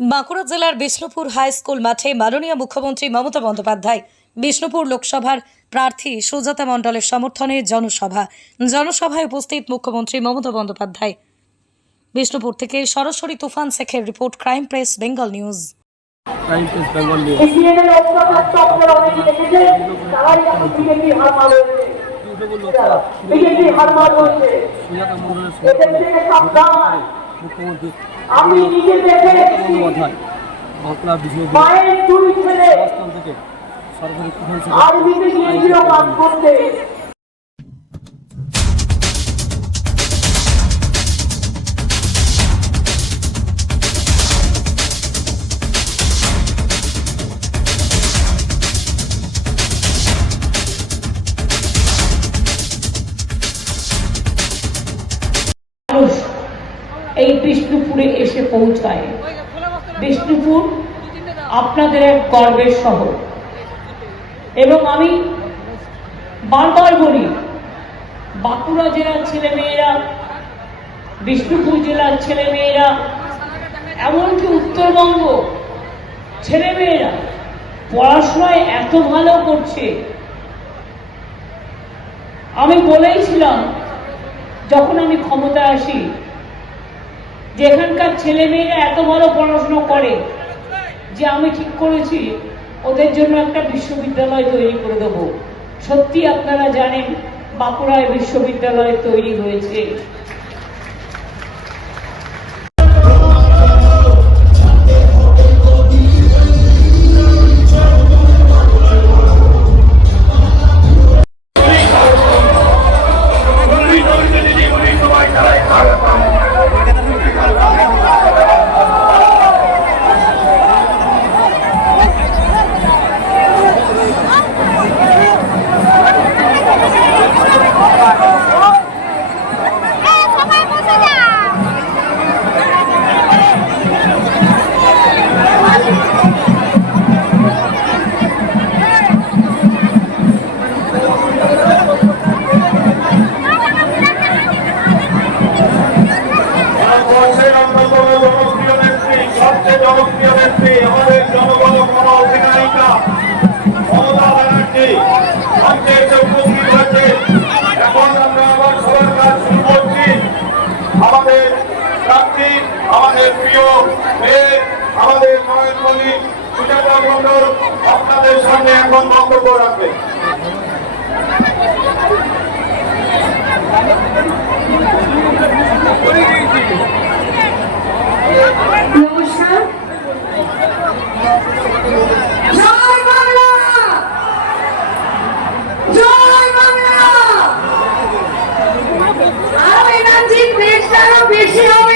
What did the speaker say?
বাঁকুড়া জেলার Bishnupur high school মাঠে মাননীয় মুখ্যমন্ত্রী মমতা বন্দ্যোপাধ্যায় বিষ্ণুপুর লোকসভার প্রার্থী সুজাতা মণ্ডলের সমর্থনে জনসভায় উপস্থিত মুখ্যমন্ত্রী মমতা বন্দ্যোপাধ্যায়। বিষ্ণুপুর থেকে সরাসরি তুফান শেখের report, crime press Bengal news. আমি নিজে দেখে বাঁকুড়া বিষ্ণুপুর থেকে সরকারি আর্মিতে গিয়েছিল কাজ করতে। এই বিষ্ণুপুরে এসে পৌঁছায়। বিষ্ণুপুর আপনাদের এক গর্বের শহর এবং আমি বারবার বলি, বাঁকুড়া জেলার ছেলেমেয়েরা, বিষ্ণুপুর জেলার ছেলেমেয়েরা, এমনকি উত্তরবঙ্গ ছেলেমেয়েরা পড়াশোনায় এত ভালো করছে। আমি বলেইছিলাম যখন আমি ক্ষমতায় আসি যে এখানকার ছেলেমেয়েরা এত ভালো পড়াশোনা করে যে আমি ঠিক করেছি ওদের জন্য একটা বিশ্ববিদ্যালয় তৈরি করে দেব। সত্যি আপনারা জানেন বাঁকুড়ায় বিশ্ববিদ্যালয় তৈরি হয়েছে। জনপ্রিয় ব্যক্তি আমাদের জনগণ অধিনায়িকা মমতা ব্যানার্জি মঞ্চে এসে উপস্থিত হয়েছে। এখন আমরা আবার সবার কাজ শুরু করছি। আমাদের প্রার্থী, আমাদের প্রিয় মেয়ে, আমাদের নয়নমণি সুজাতা মণ্ডল আপনাদের সামনে এখন বক্তব্য রাখবে। নমস্কার। জয় বাংলা, জয় বাংলা। আরো এনার্জি বেশি হবে।